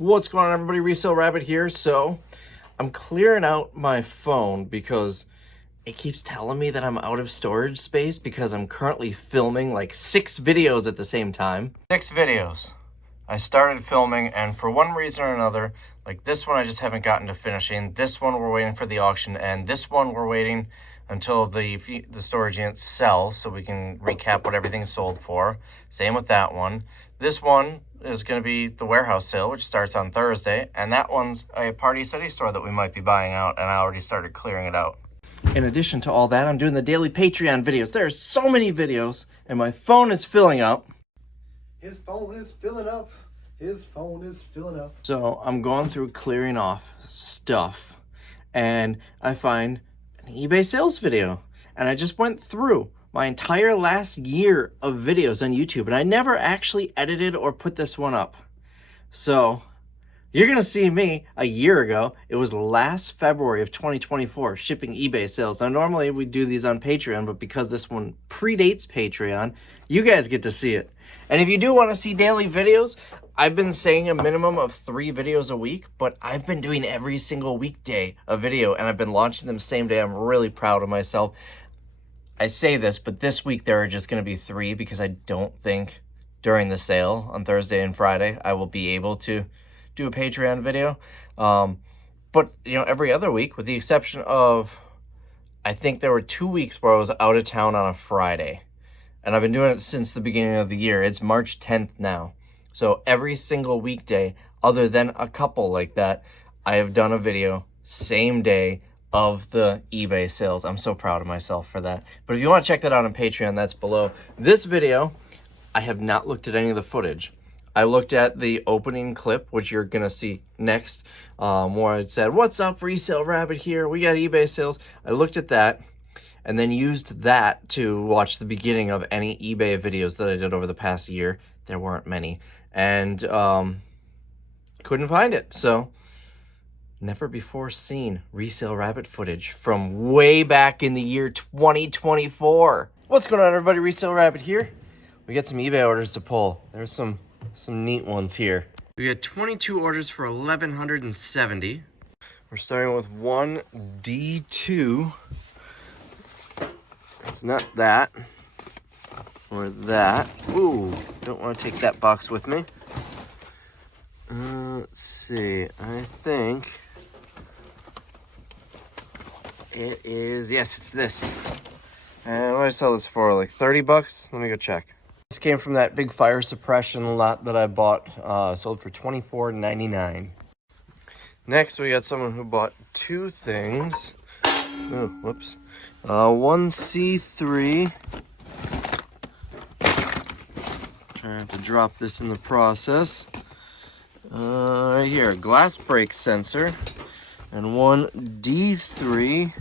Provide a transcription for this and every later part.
What's going on, everybody? Resale Rabbit here. So I'm clearing out my phone because it keeps telling me that I'm out of storage space because I'm currently filming like 6 videos at the same time. 6 videos. I started filming, and for one reason or another, like this one I just haven't gotten to finishing. This one we're waiting for the auction, and this one we're waiting until the storage units sell so we can recap what everything sold for. Same with that one. This one is going to be the warehouse sale, which starts on Thursday, and that one's a Party City store that we might be buying out, and I already started clearing it out. In addition to all that, I'm doing the daily Patreon videos. There are so many videos, and my phone is filling up. His phone is filling up. His phone is filling up. So I'm going through clearing off stuff, and I find an eBay sales video. And I just went through my entire last year of videos on YouTube, and I never actually edited or put this one up. So you're gonna see me a year ago. It was last February of 2024, shipping eBay sales. Now, normally we do these on Patreon, but because this one predates Patreon, you guys get to see it. And if you do want to see daily videos, I've been saying a minimum of 3 videos a week, but I've been doing every single weekday a video, and I've been launching them same day. I'm really proud of myself. I say this, but this week there are just going to be 3 because I don't think during the sale on Thursday and Friday I will be able to do a Patreon video. But, you know, every other week, with the exception of, I think there were 2 weeks where I was out of town on a Friday. And I've been doing it since the beginning of the year. It's March 10th now. So every single weekday, other than a couple like that, I have done a video same day of the eBay sales. I'm so proud of myself for that. But if you want to check that out on Patreon, that's below. This video, I have not looked at any of the footage. I looked at the opening clip, which you're going to see next, where it said, "What's up, Resale Rabbit here? We got eBay sales." I looked at that and then used that to watch the beginning of any eBay videos that I did over the past year. There weren't many. And couldn't find it. So never before seen Resale Rabbit footage from way back in the year 2024. What's going on, everybody? Resale Rabbit here. We got some eBay orders to pull. There's some neat ones here. We got 22 orders for $1,170. We're starting with one D2. It's not that or that. Ooh, don't want to take that box with me. Let's see. I think it is. Yes, it's this. And what did I sell this for? Like 30 bucks? Let me go check. This came from that big fire suppression lot that I bought. Sold for $24.99. Next, we got someone who bought 2 things. Oh, whoops. One C3. Trying to drop this in the process. Right here, glass break sensor. And one D3.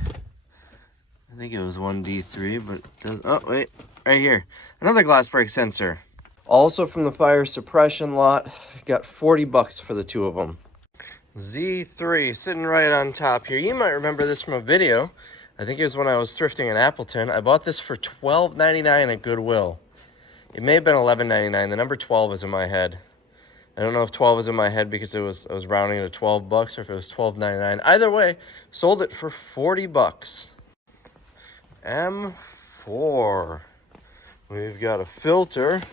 I think it was one D3, but it does, oh, wait. Right here, another glass break sensor. Also from the fire suppression lot. Got 40 bucks for the 2 of them. Z3 sitting right on top here. You might remember this from a video. I think it was when I was thrifting in Appleton. I bought this for $12.99 at Goodwill. It may have been $11.99. The number 12 is in my head. I don't know if 12 is in my head because I was rounding to 12 bucks or if it was $12.99. Either way, sold it for 40 bucks. M4. We've got a filter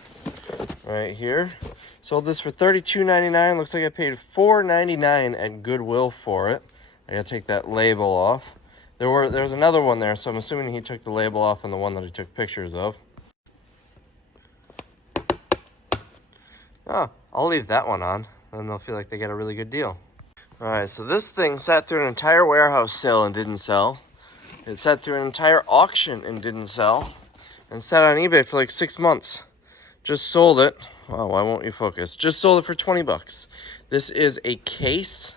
right here. Sold this for $32.99. Looks like I paid $4.99 at Goodwill for it. I gotta take that label off. There's another one there, so I'm assuming he took the label off on the one that he took pictures of. Oh, I'll leave that one on. Then they'll feel like they got a really good deal. All right, so this thing sat through an entire warehouse sale and didn't sell. It sat through an entire auction and didn't sell. And sat on eBay for like 6 months. Just sold it. Wow, why won't you focus? Just sold it for 20 bucks. This is a case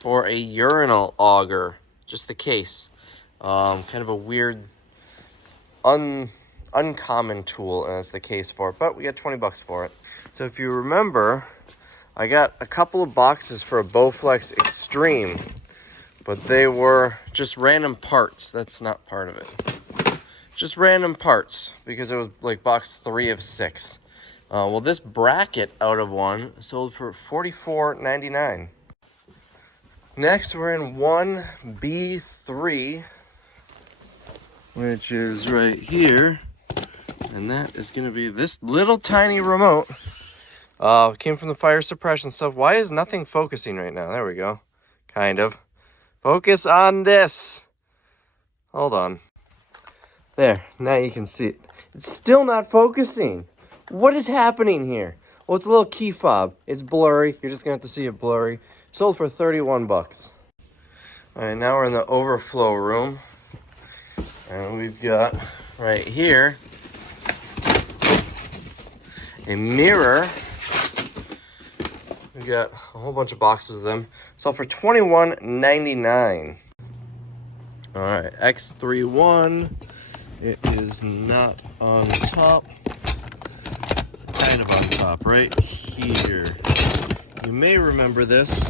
for a urinal auger. Just the case. Kind of a weird, uncommon tool, and that's the case for it. But we got 20 bucks for it. So if you remember, I got a couple of boxes for a Bowflex Extreme. But they were just random parts. That's not part of it. Just random parts, because it was like box 3 of 6. Well, this bracket out of one sold for $44.99. Next, we're in 1B3, which is right here. And that is going to be this little tiny remote. Came from the fire suppression stuff. Why is nothing focusing right now? There we go. Kind of. Focus on this. Hold on. There. Now you can see it. It's still not focusing. What is happening here? Well, it's a little key fob. It's blurry. You're just going to have to see it blurry. Sold for 31 bucks. All right, now we're in the overflow room. And we've got right here a mirror. We got a whole bunch of boxes of them. Sold for $21.99. All right, X31. It is not on top. Kind of on top, right here. You may remember this.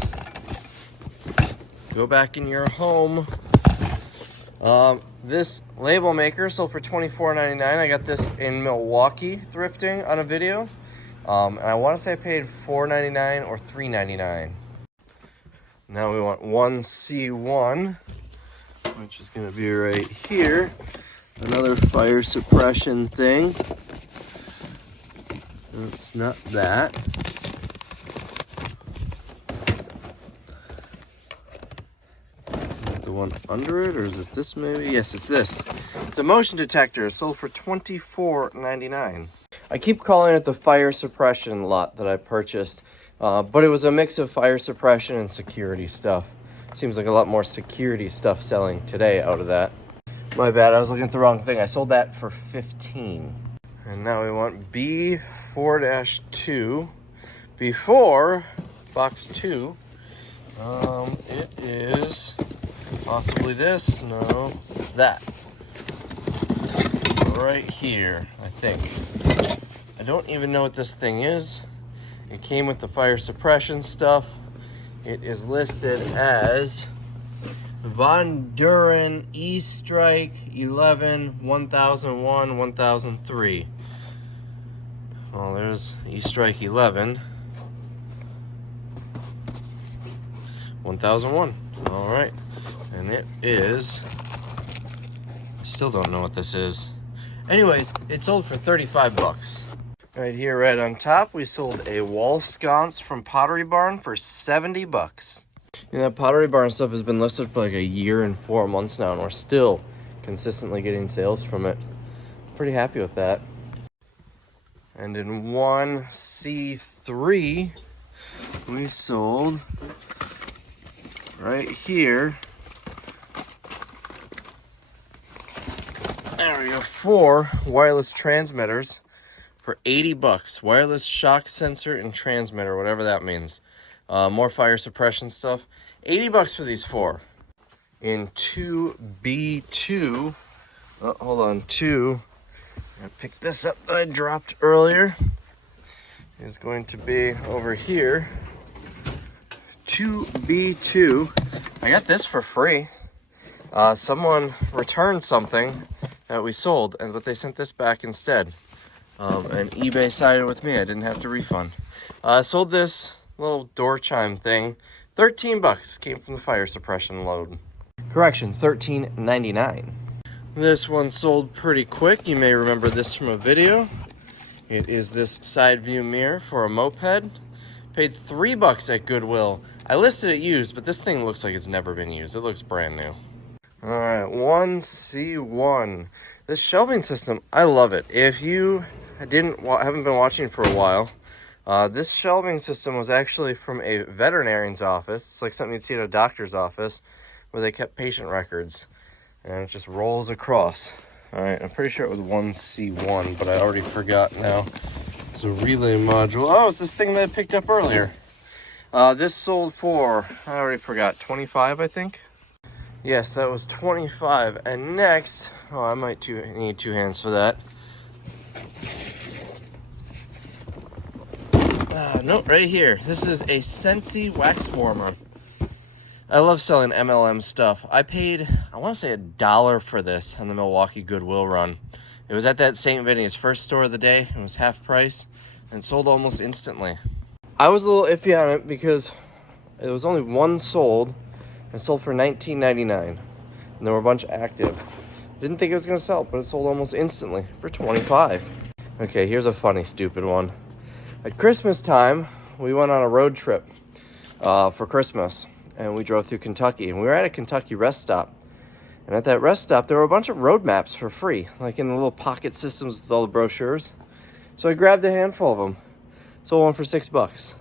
Go back in your home. This label maker sold for $24.99. I got this in Milwaukee thrifting on a video. And I want to say I paid $4.99 or $3.99. Now we want 1C1, which is going to be right here. Another fire suppression thing. No, it's not that. The one under it, or is it this maybe? Yes, it's this. It's a motion detector, sold for $24.99. I keep calling it the fire suppression lot that I purchased, but it was a mix of fire suppression and security stuff. Seems like a lot more security stuff selling today out of that. My bad, I was looking at the wrong thing. I sold that for $15. And now we want B4-2. Before box 2, it is possibly this. No, it's that. Right here, I think. I don't even know what this thing is. It came with the fire suppression stuff. It is listed as Von Duren E-Strike 11 1001 1003. Well, there's E-Strike 11 1001. All right, and it is. I still don't know what this is. Anyways, it sold for 35 bucks. Right here, right on top, we sold a wall sconce from Pottery Barn for 70 bucks. You know, that Pottery Barn stuff has been listed for like a year and 4 months now, and we're still consistently getting sales from it. Pretty happy with that. And in 1C3, we sold right here. There we go, 4 wireless transmitters for 80 bucks. Wireless shock sensor and transmitter, whatever that means. More fire suppression stuff. 80 bucks for these 4. In 2B2, oh, hold on, 2. I'm gonna pick this up that I dropped earlier. It's going to be over here. 2B2. I got this for free. Someone returned something that we sold, but they sent this back instead. And eBay sided with me. I didn't have to refund. I sold this little door chime thing. 13 bucks. Came from the fire suppression load. Correction, $13.99. This one sold pretty quick. You may remember this from a video. It is this side view mirror for a moped. Paid 3 bucks at Goodwill. I listed it used, but this thing looks like it's never been used. It looks brand new. All right, 1C1. This shelving system, I love it. If you haven't been watching for a while, this shelving system was actually from a veterinarian's office. It's like something you'd see at a doctor's office where they kept patient records. And it just rolls across. All right, I'm pretty sure it was 1C1, but I already forgot now. It's a relay module. Oh, it's this thing that I picked up earlier. This sold for, I already forgot, 25, I think. Yes, that was 25. And next, oh, I might need 2 hands for that. No, right here. This is a Scentsy wax warmer. I love selling MLM stuff. I paid, I want to say $1 for this on the Milwaukee Goodwill run. It was at that St. Vinny's first store of the day. It was half price. and sold almost instantly. I was a little iffy on it because it was only one sold and sold for $19.99, and there were a bunch active. Didn't think it was gonna sell, but it sold almost instantly for $25. Okay, here's a funny, stupid one. At Christmas time, we went on a road trip for Christmas, and we drove through Kentucky, and we were at a Kentucky rest stop. And at that rest stop, there were a bunch of road maps for free, like in the little pocket systems with all the brochures. So I grabbed a handful of them. Sold one for $6.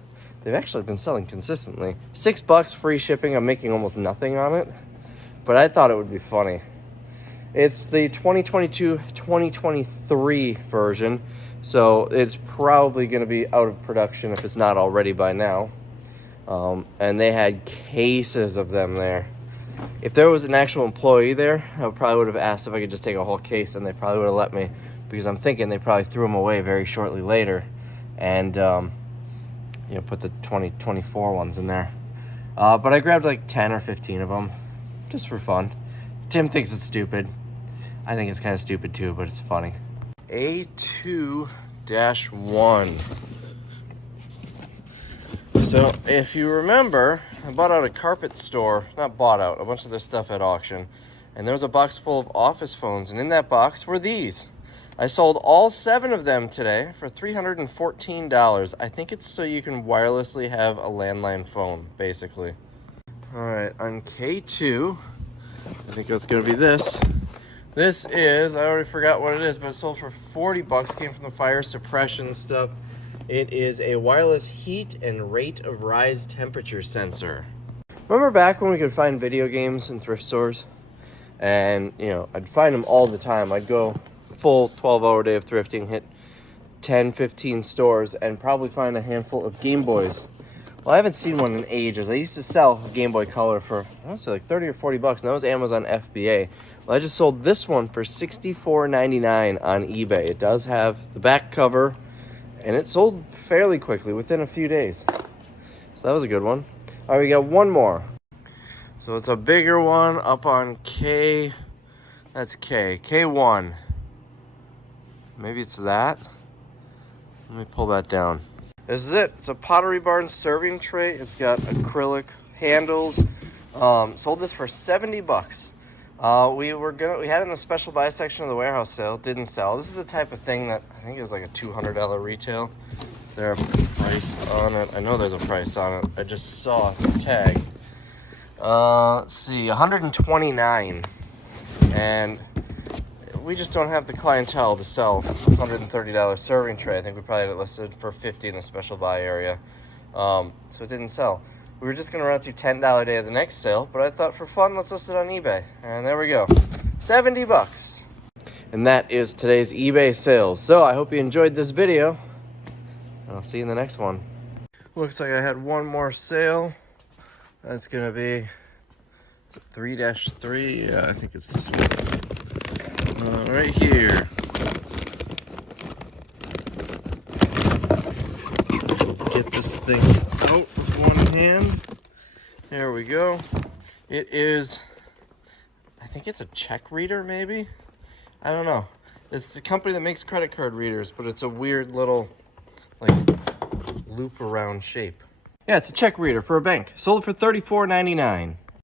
They've actually been selling consistently. $6, free shipping. I'm making almost nothing on it, but I thought it would be funny. It's the 2022-2023 version, so it's probably going to be out of production if it's not already by now. And they had cases of them there. If there was an actual employee there, I probably would have asked if I could just take a whole case, and they probably would have let me, because I'm thinking they probably threw them away very shortly later, and put the 2024 ones in there. But I grabbed like 10 or 15 of them, just for fun. Tim thinks it's stupid. I think it's kind of stupid too, but it's funny. A2-1. So if you remember, I bought out a carpet store, not bought out, a bunch of this stuff at auction, and there was a box full of office phones, and in that box were these. I sold all 7 of them today for $314. I think it's so you can wirelessly have a landline phone, basically. All right, on K2, I think that's gonna be this. This is, I already forgot what it is, but it sold for $40, came from the fire suppression stuff. It is a wireless heat and rate of rise temperature sensor. Remember back when we could find video games in thrift stores? And, I'd find them all the time. I'd go full 12-hour day of thrifting, hit 10, 15 stores, and probably find a handful of Game Boys. Well, I haven't seen one in ages. I used to sell a Game Boy Color for, I want to say like 30 or 40 bucks, and that was Amazon FBA. Well, I just sold this one for $64.99 on eBay. It does have the back cover, and it sold fairly quickly, within a few days. So that was a good one. All right, we got one more. So it's a bigger one up on K, that's K1. Maybe it's that. Let me pull that down. This is it. It's a Pottery Barn serving tray. It's got acrylic handles. Sold this for $70. We had it in the special buy section of the warehouse sale. Didn't sell. This is the type of thing that I think it was like a $200 retail. Is there a price on it? I know there's a price on it. I just saw the tag. Let's see, $129, and we just don't have the clientele to sell $130 serving tray. I think we probably had it listed for $50 in the special buy area, so it didn't sell. We were just gonna run it to $10 day of the next sale, but I thought for fun, let's list it on eBay, and there we go, $70. And that is today's eBay sales. So I hope you enjoyed this video, and I'll see you in the next one. Looks like I had one more sale. That's gonna be, is it 3-3? Yeah, I think it's this one. Right here. Get this thing out with one hand. There we go. It is, I think it's a check reader, maybe? I don't know. It's the company that makes credit card readers, but it's a weird little, like, loop around shape. Yeah, it's a check reader for a bank. Sold it for $34.99.